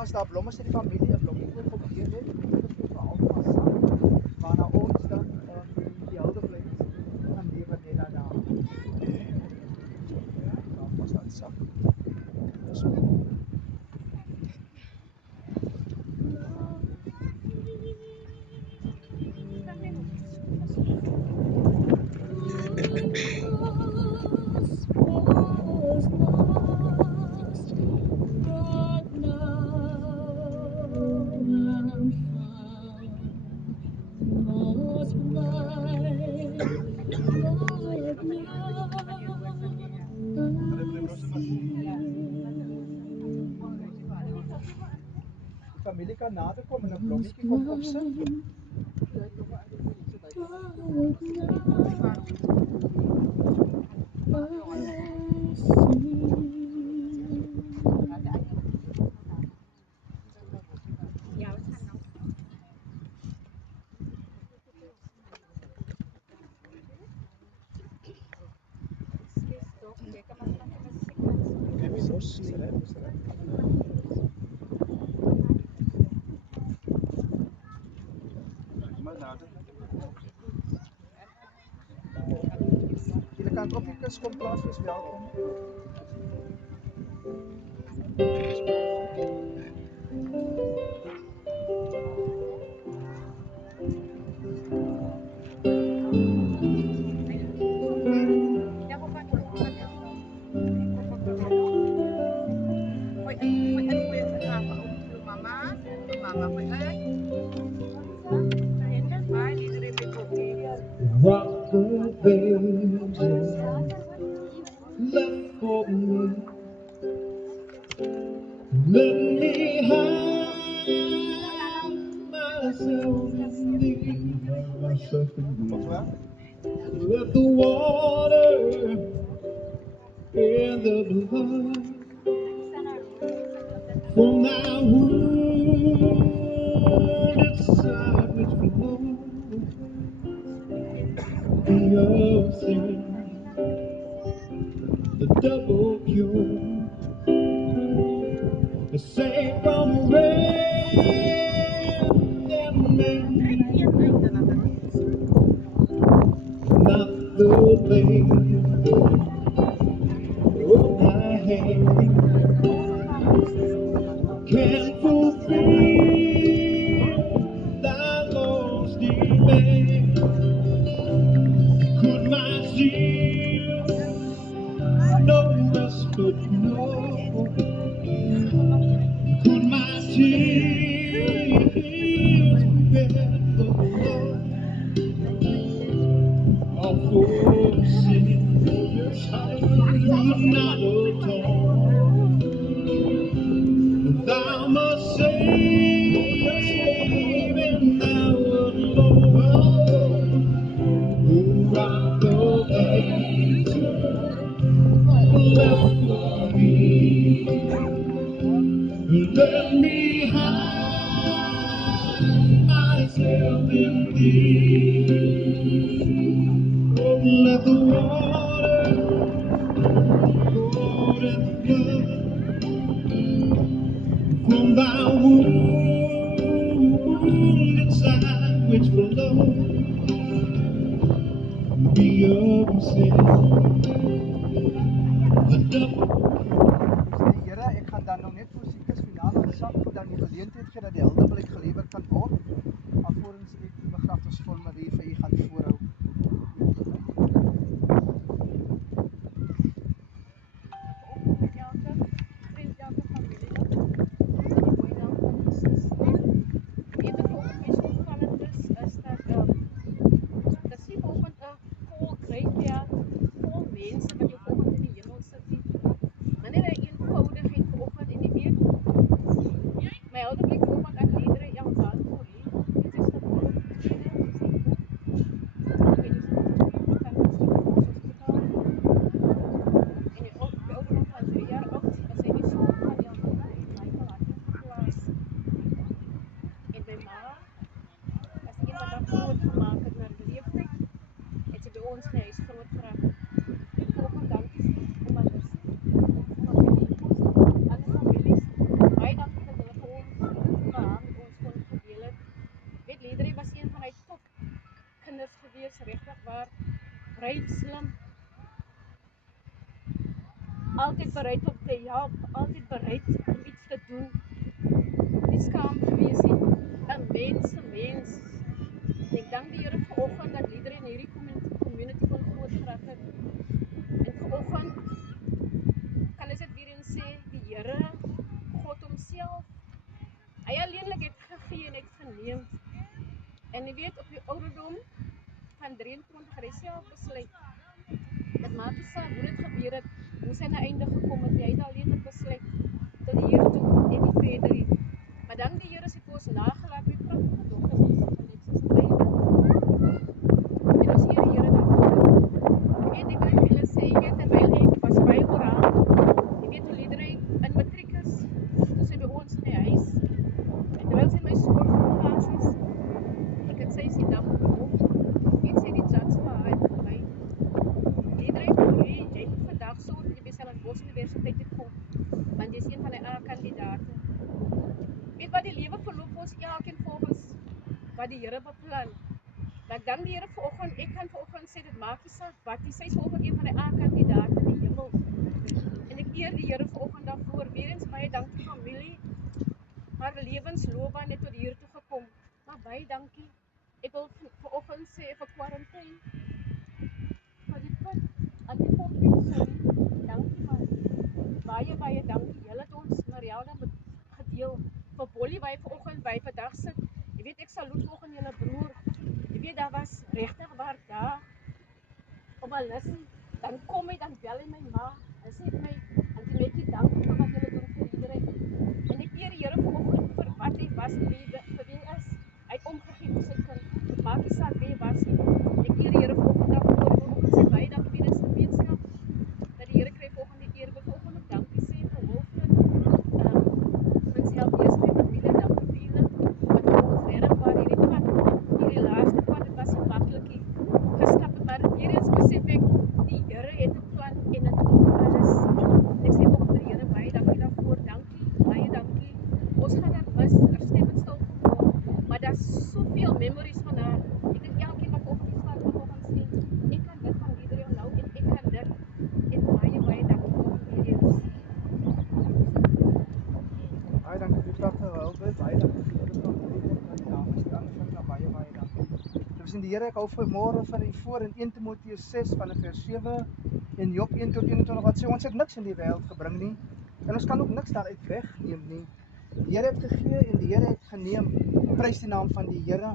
as daar blomme sit die familie 'n blommetjie wil probeer het, dit vir almal saam. Waarna ons dan die Hildeblyk gaan lewe net daarna. Dan was dat sak. Familie kan nader kom en 'n blommetjie kom opsit. Julle kan op die kus kom plaas, wees welkom. Rock the pages left for me. Let me hide myself in thee. Let the water and the blood from thy wounded side which flow of sin, the double cure, the save from rain and rain, not the labor of thy hand can fulfill thy lost demand. Could my zeal no respite know? Could my tears bear the blood of for sin? Could not atone. Thou must save, and thou alone, who rock the ages left for me. Let me hide myself in thee. Oh, let the water and the blood from thy wounded side which flow be of sin. The double. Die Here, ek gaan dan nou net vir siekes finale gesak dan die geleentheid gee dat die Hildeblyk gelewer kan word. Alvorens ek die begrafnisformulier vir u gaan voorhou. My oude blik vanoggend aan altyd bereid om te help, altyd bereid om iets te doen. Nie skaam te wees nie, 'n mens. Ek dank die Here vanoggend dat liedere in hierdie community kon groter raak. En vanoggend kan ek dit weer eens sê, die Here, God homself, hy alleenlik het gegee en het geneem. En jy weet, op die ouderdom van 23 het hy self besluit. Dit maak nie saak hoe dit gebeur het, hoe sy na einde gekom het, hy het alleenlik besluit tot hier toe en nie verder nie. Maar dank die Here het vir ons nagelaat met pragtige dokters en Alexis en Eile. En ons eer die Here daarvoor. Ek weet, ek wil vir julle sê, jy weet, terwyl ek was baie oraal, jy weet hoe liedere in matriek is, toe sy by ons in die huis, en terwyl sy my sorg geplaas is, ek het sy sê dag geloof, weet sy die judge vir haar en vir my, liedere vir jy moet vandag sorg dat jy by Stellenbosch Universiteit het kom, want jy is een van die A-kandidaten. Weet wat, die lewe verloop ons elkeen volgens wat die Here beplan. Maar ek dank die Here vanoggend, ek kan vanoggend sê, dit maak nie saak wat nie, sy is vanoggend een van die A-kandidaten in die hemel. En ek eer die Here vanoggend daarvoor, weer eens baie dankie familie, haar lewensloopbaan het tot hier toe gekom. Maar baie dankie, ek wil vanoggend sê vir quarantine, vir die put, aan die poppie, sorry, dankie man, baie dankie, julle het ons Marielda gedeel, vir Bollie waar hy vanoggend by vandag sit, jy weet ek saluut vanoggend julle broer, jy weet daar was regtig waar daar, om al lissie, dan kom hy, dan bel hy my ma, en sê vir my, Auntie Mekkie, dankie vir wat julle doen vir iedereen, en ek eer die Here vanoggend vir wat hy was en wie hy is, hy het omgegee vir sy kind, het maak nie saak wie hy was nie, ek eer die Here vanoggend daarvoor, vanoggend sê baie dankie weer in sy gemeenskap, dat die Here kry vanoggend die eer, wil vanoggend ook dankie sê vir Wilfred, mens help eers my familie, dankie vir julle, wat vir ons redder waar hierdie pad, hierdie laaste pad, het was nie maklikie gestap het, maar weer eens besef ek, die Here het 'n plan en het doen alles, en ek sê ook vir die Here, baie dankie daarvoor, baie dankie, ons gaan daar mis, stem en stil geword, maar daar is soveel memories van haar, ek dink elkeen wat op die staan vanoggend sê, ek kan dit van liedere onthou, en ek kan dit, en baie dankie vanoggend weer eens. Baie dankie vir die pragtige hulpbid, baie dankie vir die familie, van die dames, die ander van baie dankie. Ons in die Here, ek hou vanmôre van u voor in 1 Timoteus 6 vanaf vers 7 en Job 1 tot 21 wat sê ons het niks in die wêreld gebring nie en ons kan ook niks daaruit wegneem nie. Die Here het gegee en die Here het geneem. Prys die naam van die Here.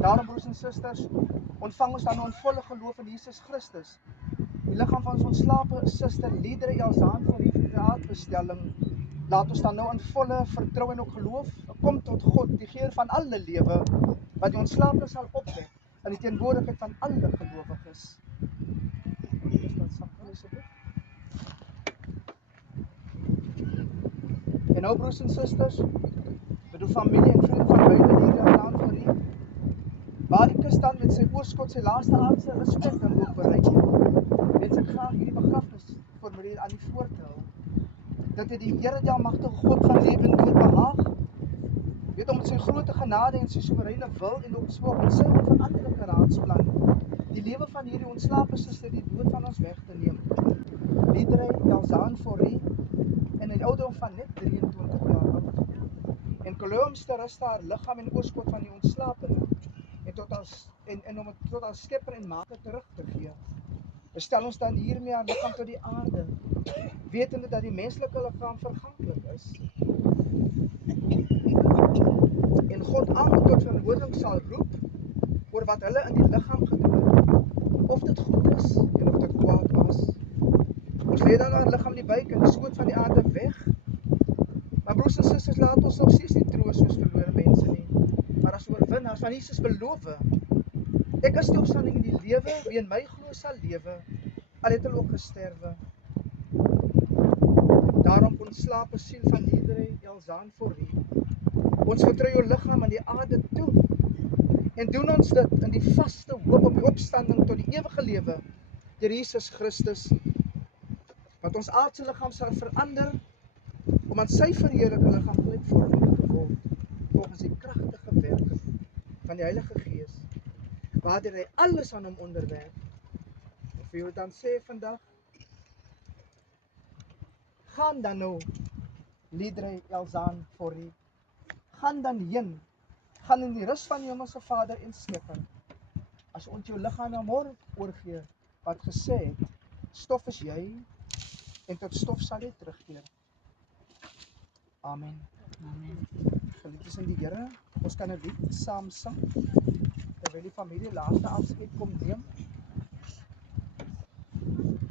Daarom broers en susters, ontvang ons dan 'n volle geloof in Jesus Christus. Die liggaam van ons ontslape suster Liedere Elsaan vir die raadbestelling. Laat ons dan nou in volle vertroue en ook geloof kom tot God, die Geer van alle lewe, wat die ontslape sal opwek in die teenwoordigheid van alle gelowiges. En nou broers en susters, bedoel familie en vriende van buite hier aan vir u, waar die kus dan met sy oorskot sy laaste aardse respek dan ook bereik het, wens ek graag hierdie begrafnisformulier aan die voor te hou. Dat het die Here die almagtige God van lewe en dood behaag, weet om met sy grote genade en sy soewereine wil en ook swak en sy onveranderlike raadsplan, die lewe van hierdie ontslape suster die dood van ons weg te neem. Liedere Elsaan voor u, en in ouderdom van net 23 jaar oud. En Columbus te rus haar liggaam en oorskot van die ontslapene, en om het tot als skepper en maker terug te gee. Bestel ons dan hiermee haar liggaam tot die aarde, wetende dat die menslike liggaam verganklik is. En God almal tot verhouding sal roep oor wat hulle in die liggaam gedoen het, of dit goed is en of dit kwaad was. Ons lê dan haar liggaam die buik en die skoot van die aarde weg. Maar broers en susters, laat ons nog steeds nie troos soos verlore mense nie, maar as oorwinnaars van Jesus beloof. Ek is die opstanding en die lewe, wie in my glo sal lewe, al het hulle ook gesterwe. Daarom ontslape siel van Liedere Elsaan voor u. Ons vertrou jou liggaam aan die aarde toe, en doen ons dit in die vaste hoop op die opstanding tot die ewige lewe, deur Jesus Christus, wat ons aardse liggaam sal verander, om aan sy verheerlike liggaam gelijkvormig te word, volgens die kragtige werking van die Heilige Gees, waardeur hy alles aan hom onderwerp. En vir jou dan sê vandag, gaan dan nou Liedre Elzaan Forrie. Gaan dan heen. Gaan in die rus van die Hemelse Vader en Skepper. As ons jou liggaam aan môre oorgee, wat gesê het, stof is jy en tot stof sal jy terugkeer. Amen. Amen. Geliefdes in die Here, ons kan 'n lied saam sing terwyl die familie laaste afskeid kom neem.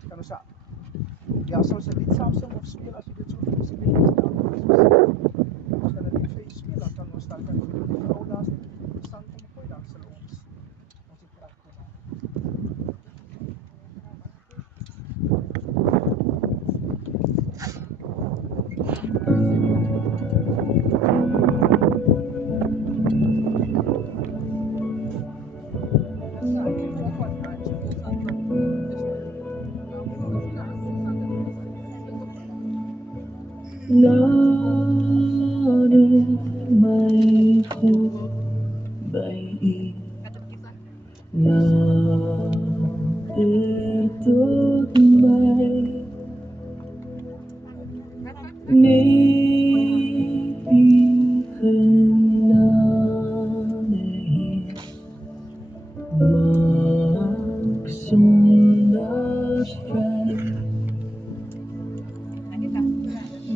Kan ons sou ons 'n lied saam sing of speel as jy dit so asseblief net staan. Ons kan 'n lied vir u speel, dan kan ons dan kan ons die vrou daar staan kom gooi dan sal ons die krag kom. Nader my God by U, nader tot my, neem U genade Heer, maak sondaars vry.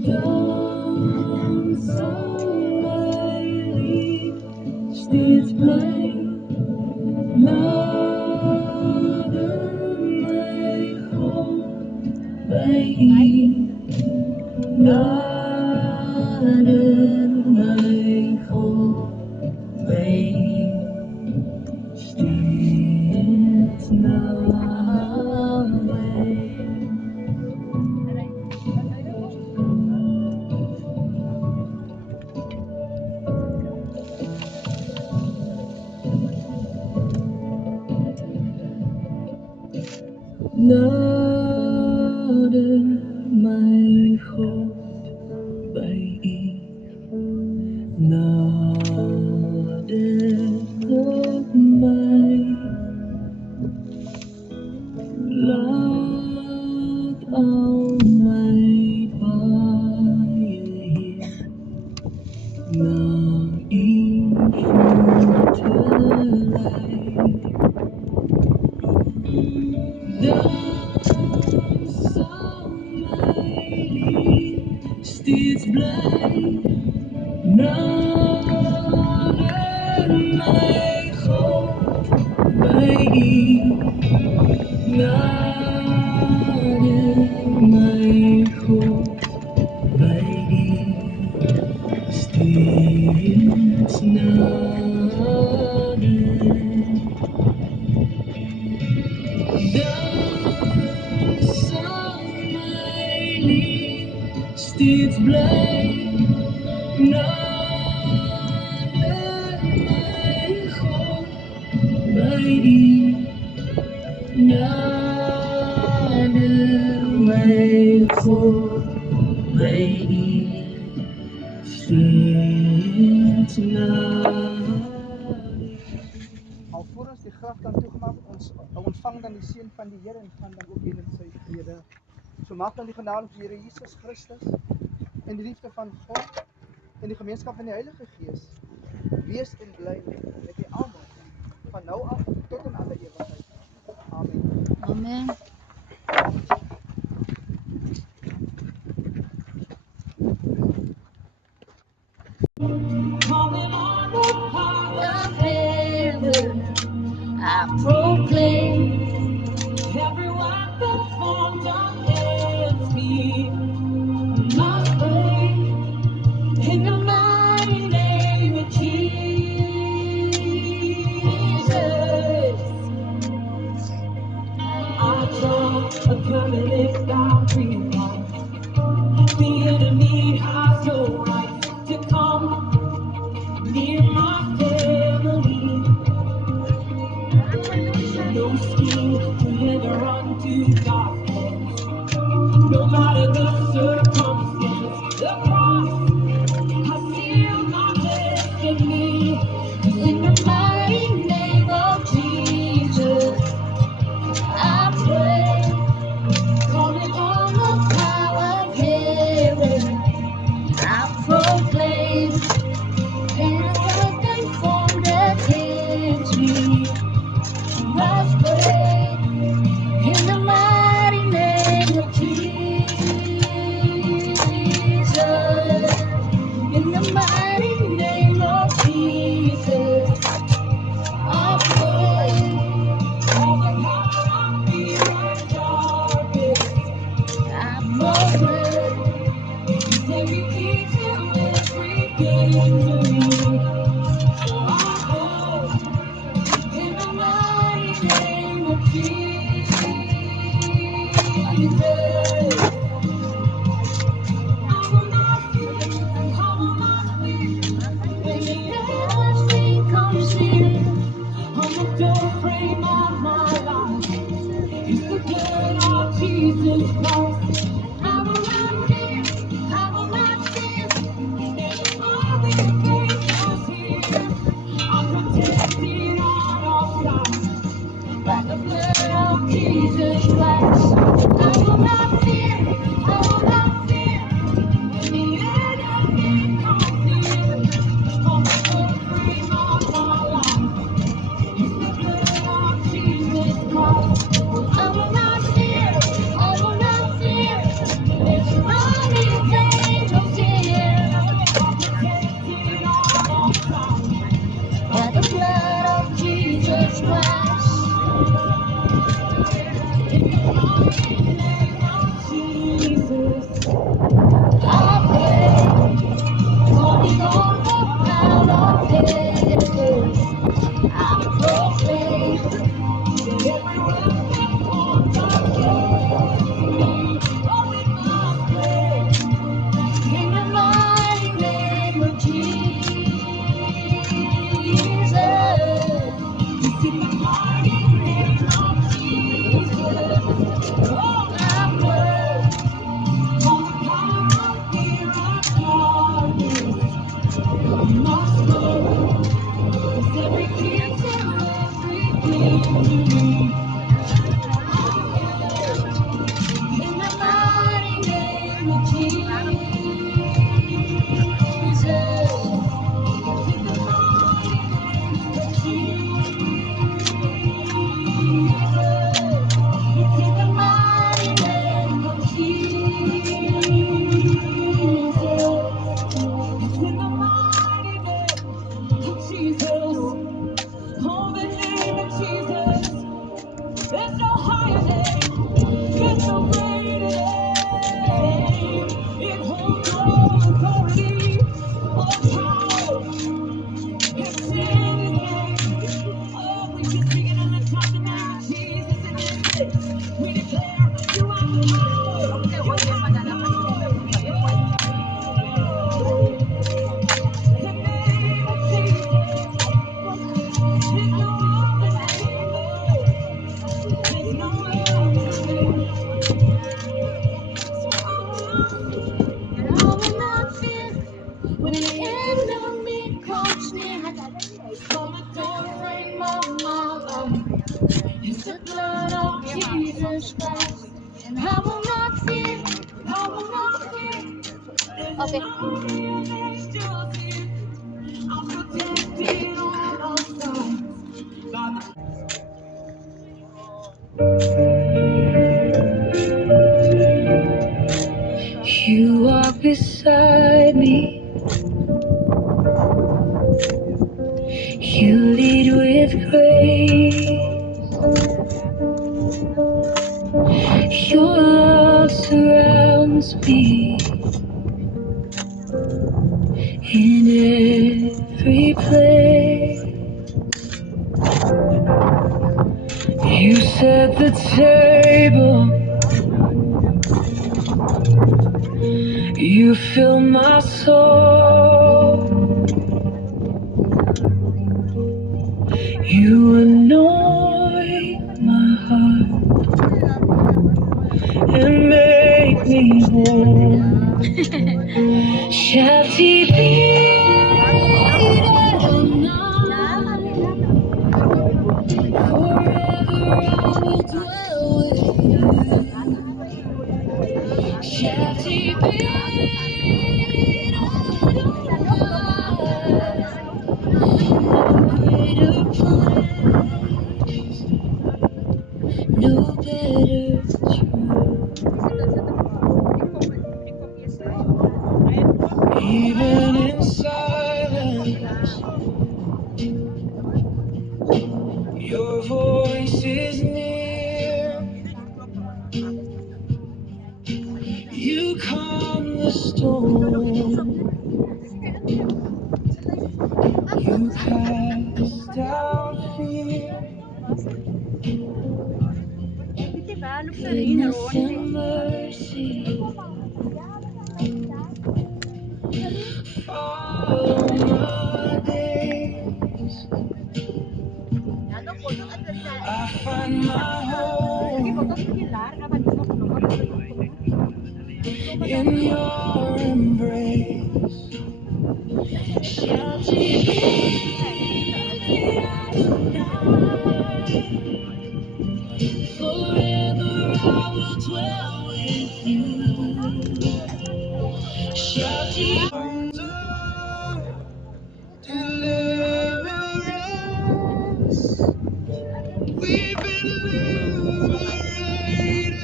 Dan sal my lief steeds bly nader my God by U, nader my God by U, steeds naby. Nader my God by U, nader tot my, laat al my paaie Heer na U voete lei. Dan sal my lief steeds bly nader my God by U, nader my God by U, steeds nader. Dan sal my lief steeds bly nader my God by U, nader my God by U, steeds nader. Alvorens die graf dan toegemaak word, ons ontvang dan die seën van die Here en gaan dan ook in sy vrede. So maak dan die genade van die Here Jesus Christus en die liefde van God en die gemeenskap van die Heilige Gees wees en bly met die almal van nou af tot in alle ewigheid. Amen. Amen. Calling on the power of heaven, I proclaim every weapon formed against me must break in the mighty name of Jesus. I draw a permanent boundary line. The enemy has no right to come near my family. No scheme can enter unto God's plans. No matter the circumstance, the cross has sealed my destiny. In the mighty name of Jesus, I pray, calling on the power of heaven. Okay. You walk beside me, you lead with grace. Your love surrounds me in every place. You set the table, you fill my soul, you anoint my heart and make me whole. Shall no better truth. Even in silence, your voice is near. You calm the storm. You cast down fear. Goodness and mercy follow my days. I find my home in your embrace. Shall forever I will dwell with you. Shall deliverance. We've been liberated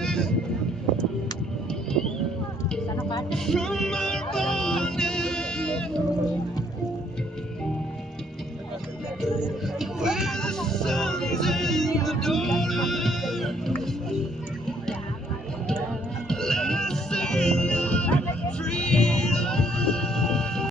from